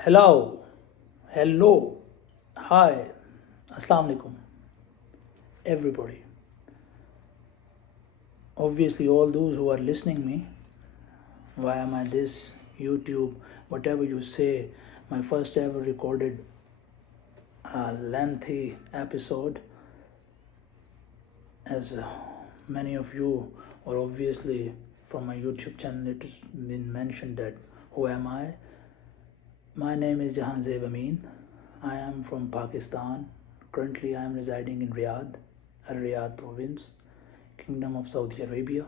Hello, hi, Assalamu alaikum, everybody. Obviously, all those who are listening me via my this YouTube, whatever you say, my first ever recorded lengthy episode, as many of you, or obviously from my YouTube channel, it has been mentioned that who am I? My name is Jahanzab. I am from Pakistan. Currently, I am residing in Riyadh, Riyadh province, Kingdom of Saudi Arabia.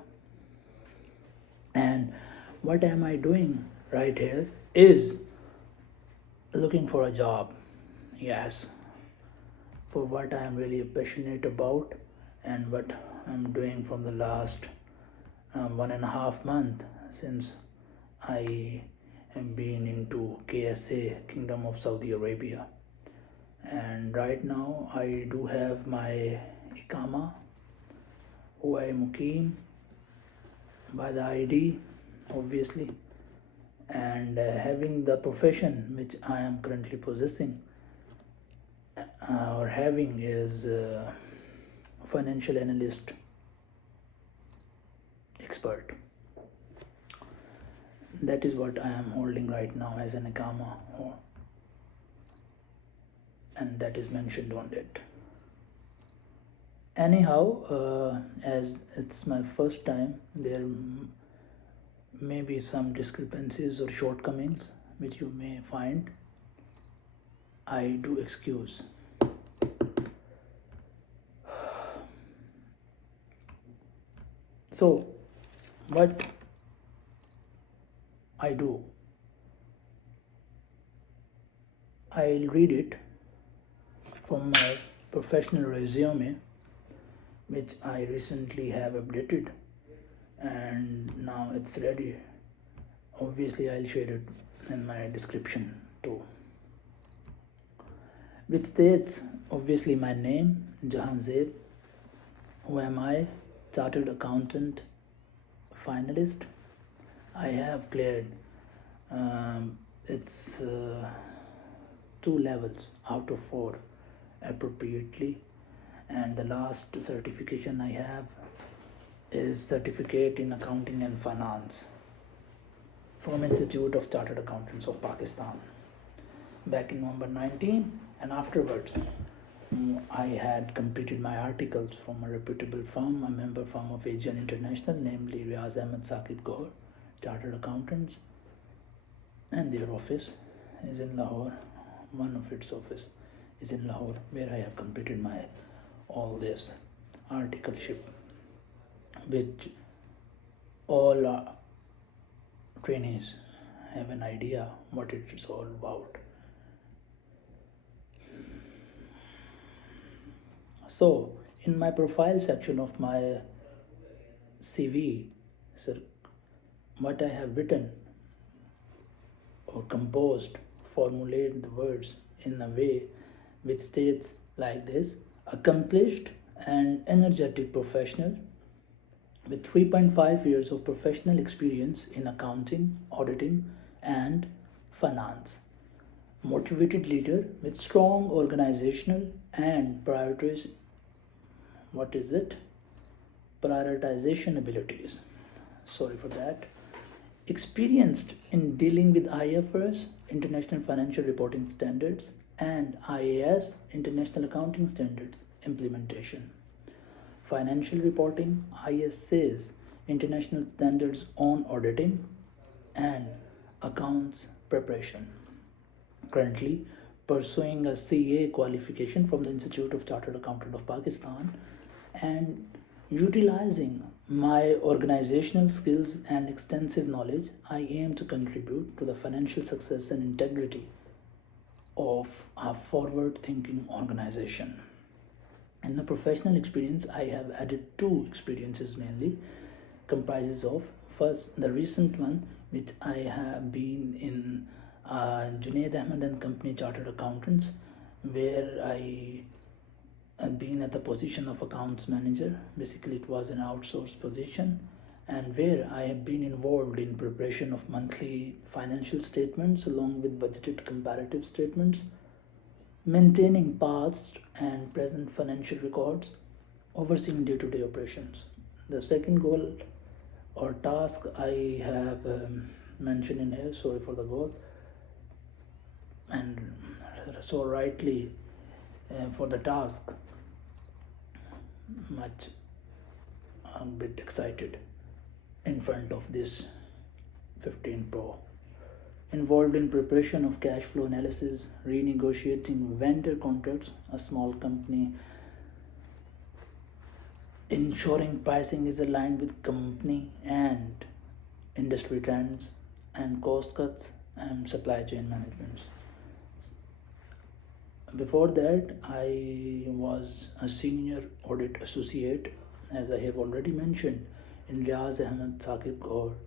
And what am I doing right here is looking for a job. Yes, for what I am really passionate about and what I'm doing from the last 1.5 months since I have been into KSA, Kingdom of Saudi Arabia. And right now I do have my Ikama, who I am Mukim by the ID, obviously, and having the profession which I am currently possessing or having is financial analyst expert. That is what I am holding right now as an Ikama, and that is mentioned on it. Anyhow, as it's my first time, there may be some discrepancies or shortcomings which you may find. I do excuse. So, what I do, I'll read it from my professional resume, which I recently have updated, and now it's ready. Obviously, I'll share it in my description too, which states obviously my name, Jahanzab. Who am I? Chartered accountant, finalist. I have cleared it's 2 levels out of 4 appropriately, and the last certification I have is certificate in accounting and finance from Institute of Chartered Accountants of Pakistan back in November 19, and afterwards I had completed my articles from a reputable firm, a member firm of Asian International, namely riyadh Chartered Accountants, and their office is in Lahore. One of its office is in Lahore, where I have completed my all this articleship, which all trainees have an idea what it is all about. So, in my profile section of my CV, sir, what I have written or composed, formulate the words in a way which states like this: accomplished and energetic professional with 3.5 years of professional experience in accounting, auditing, and finance. Motivated leader with strong organizational and prioritization abilities. Sorry for that. Experienced in dealing with IFRS, International Financial Reporting Standards, and IAS, International Accounting Standards implementation. Financial reporting, ISAs, International Standards on Auditing, and accounts preparation. Currently pursuing a CA qualification from the Institute of Chartered Accountant of Pakistan, and utilizing my organizational skills and extensive knowledge, I aim to contribute to the financial success and integrity of a forward thinking organization. In the professional experience, I have added 2 experiences mainly, comprises of first the recent one which I have been in Junaid Ahmed and Company Chartered Accountants, where I had been at the position of accounts manager. Basically, it was an outsourced position, and where I have been involved in preparation of monthly financial statements along with budgeted comparative statements, maintaining past and present financial records, overseeing day-to-day operations. The second goal or task I have mentioned in here, sorry for the goal, and so rightly for the task, much a bit excited in front of this 15 Pro. Involved in preparation of cash flow analysis, renegotiating vendor contracts, a small company, ensuring pricing is aligned with company and industry trends, and cost cuts and supply chain management. Before that, I was a senior audit associate, as I have already mentioned, in Riyadh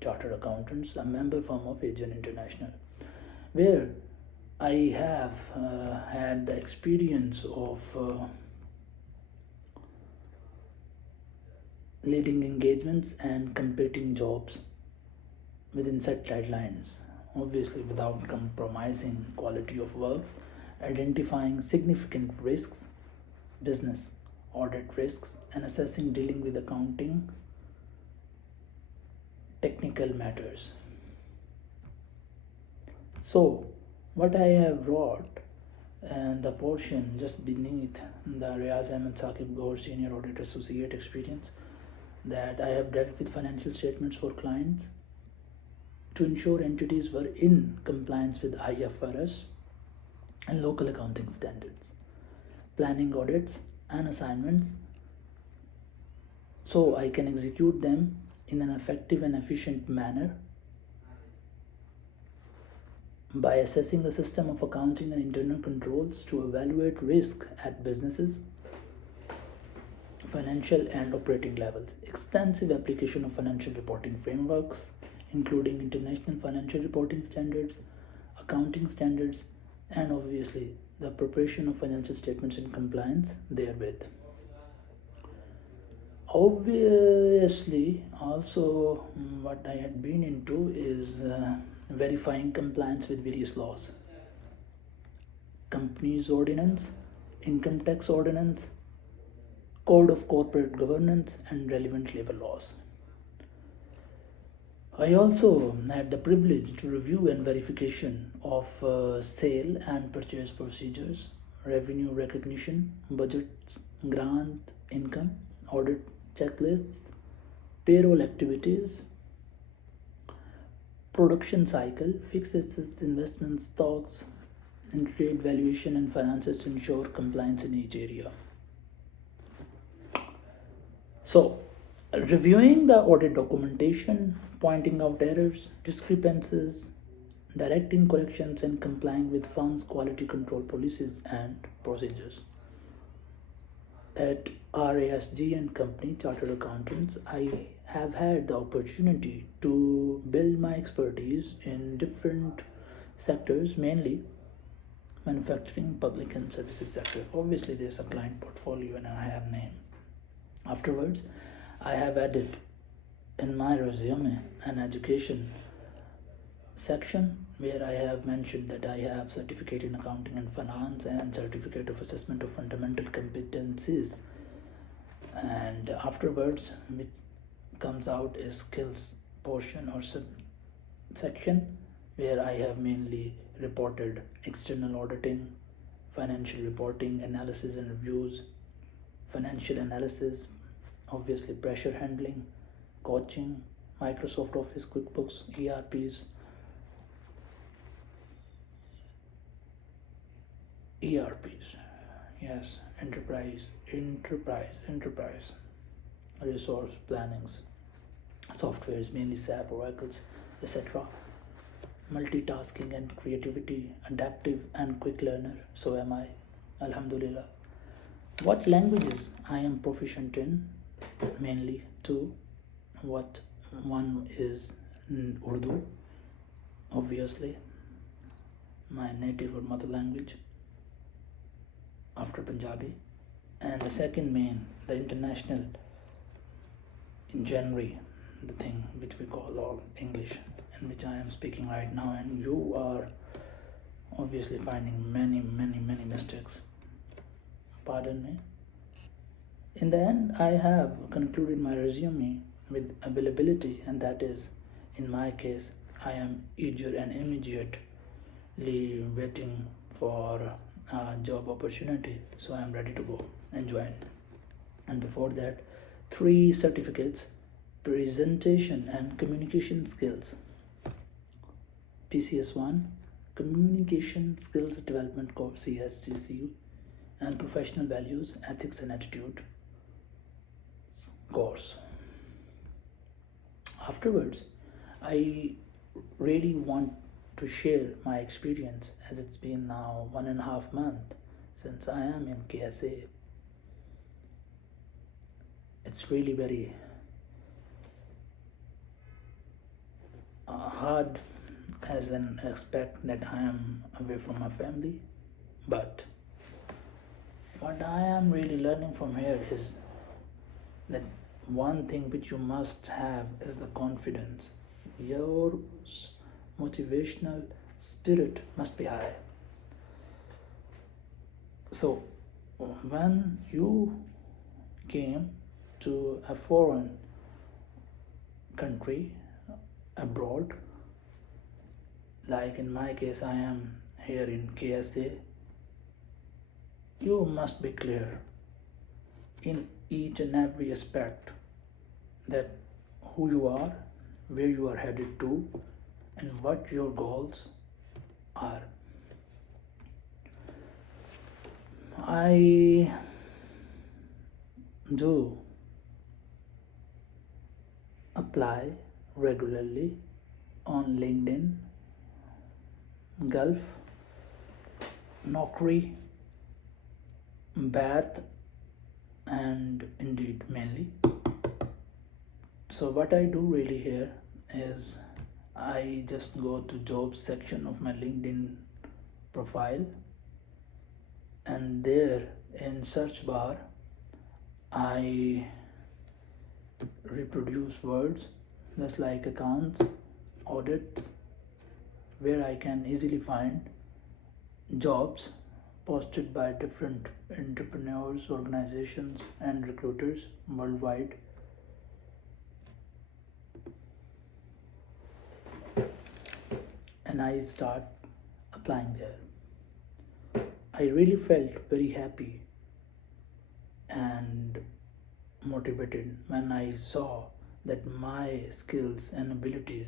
Chartered Accountants, a member firm of Asian International, where I have had the experience of leading engagements and completing jobs within set guidelines, obviously without compromising quality of works, identifying significant risks, business audit risks, and assessing dealing with accounting technical matters. So, what I have wrote and the portion just beneath the Riaz Ahmed Saqib Gaur Senior Audit Associate experience, that I have dealt with financial statements for clients to ensure entities were in compliance with IFRS and local accounting standards, planning audits and assignments so I can execute them in an effective and efficient manner by assessing the system of accounting and internal controls to evaluate risk at businesses, financial and operating levels, extensive application of financial reporting frameworks, including international financial reporting standards, accounting standards, and obviously the preparation of financial statements in compliance therewith. Obviously, also what I had been into is verifying compliance with various laws, companies ordinance, income tax ordinance, code of corporate governance, and relevant labor laws. I also had the privilege to review and verification of sale and purchase procedures, revenue recognition, budgets, grant income, audit checklists, payroll activities, production cycle, fixed assets, investment stocks, and trade valuation and finances to ensure compliance in each area. So, reviewing the audit documentation, pointing out errors, discrepancies, directing corrections, and complying with firm's quality control policies and procedures. At RASG and Company Chartered Accountants, I have had the opportunity to build my expertise in different sectors, mainly manufacturing, public, and services sector. Obviously, there's a client portfolio and I have name. Afterwards, I have added in my resume an education section where I have mentioned that I have certificate in accounting and finance and certificate of assessment of fundamental competencies. And afterwards, which comes out is skills portion or section where I have mainly reported external auditing, financial reporting, analysis and reviews, financial analysis, obviously pressure handling, coaching, Microsoft Office, QuickBooks, ERPs, yes, enterprise, resource plannings, softwares, mainly SAP, Oracles, etc. Multitasking and creativity, adaptive and quick learner, so am I, Alhamdulillah. What languages I am proficient in? Mainly two. What one is Urdu, obviously, my native or mother language after Punjabi, and the second main, the international in January, the thing which we call all English, in which I am speaking right now, and you are obviously finding many mistakes. Pardon me. In the end, I have concluded my resume with availability, and that is, in my case, I am eager and immediately waiting for a job opportunity, so I am ready to go and join. And before that, 3 certificates: presentation and communication skills, PCS1, communication skills development course, CSCCU, and professional values, ethics and attitude course. Afterwards, I really want to share my experience, as it's been now 1.5 months since I am in KSA. It's really very hard as an aspect that I am away from my family, but what I am really learning from here is that one thing which you must have is the confidence. Your motivational spirit must be high. So when you came to a foreign country, abroad, like in my case I am here in KSA, you must be clear in each and every aspect that who you are, where you are headed to, and what your goals are. I do apply regularly on LinkedIn, Gulf, Naukri, Bath, and Indeed mainly. So what I do really here is I just go to jobs section of my LinkedIn profile, and there in search bar I reproduce words just like accounts, audits, where I can easily find jobs posted by different entrepreneurs, organizations, and recruiters worldwide. And I start applying there. I really felt very happy and motivated when I saw that my skills and abilities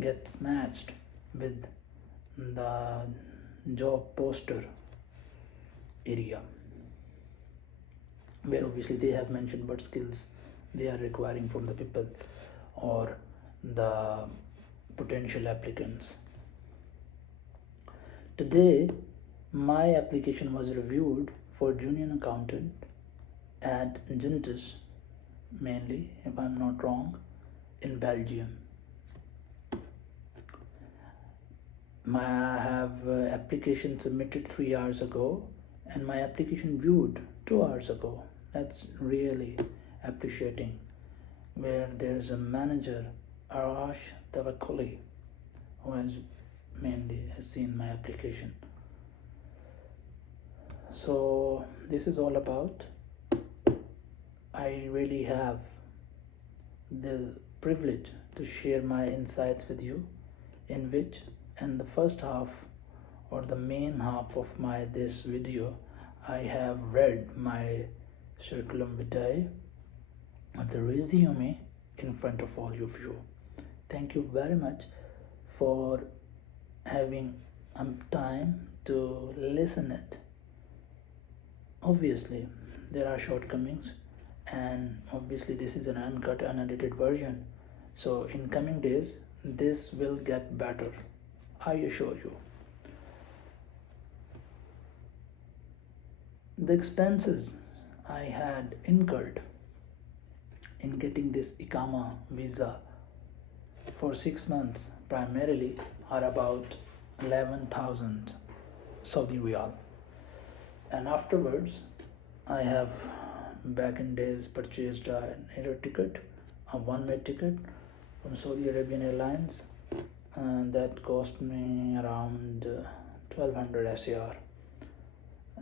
gets matched with the job poster area, where obviously they have mentioned what skills they are requiring from the people or the potential applicants. Today, my application was reviewed for junior accountant at Gentis, mainly, if I'm not wrong, in Belgium. I have application submitted 3 hours ago, and my application viewed 2 hours ago. That's really appreciating. Where there's a manager, Arash Tawakoli, who has seen my application. So this is all about. I really have the privilege to share my insights with you, in which in the first half or the main half of this video I have read my curriculum vitae, the resume, in front of all of you. Thank you very much for having time to listen it. Obviously there are shortcomings, and obviously this is an uncut, unedited version, so in coming days this will get better, I assure you. The expenses I had incurred in getting this Ikama visa for 6 months primarily are about 11,000 Saudi Riyal, and afterwards I have back in days purchased an air ticket, a one-way ticket from Saudi Arabian Airlines, and that cost me around 1200 SAR,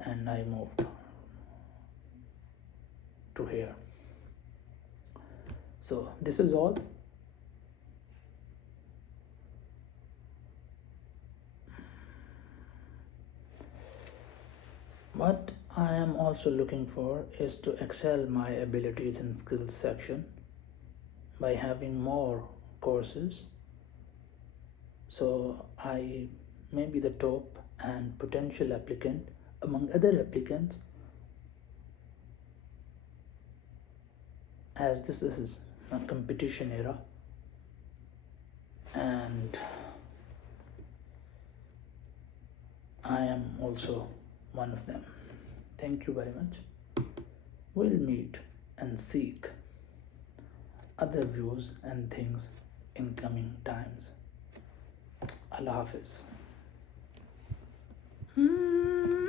and I moved to here. So this is all. What I am also looking for is to excel my abilities and skills section by having more courses, so I may be the top and potential applicant among other applicants, as this is a competition era, and I am also one of them. Thank you very much. We'll meet and seek other views and things in coming times. Allah Hafiz.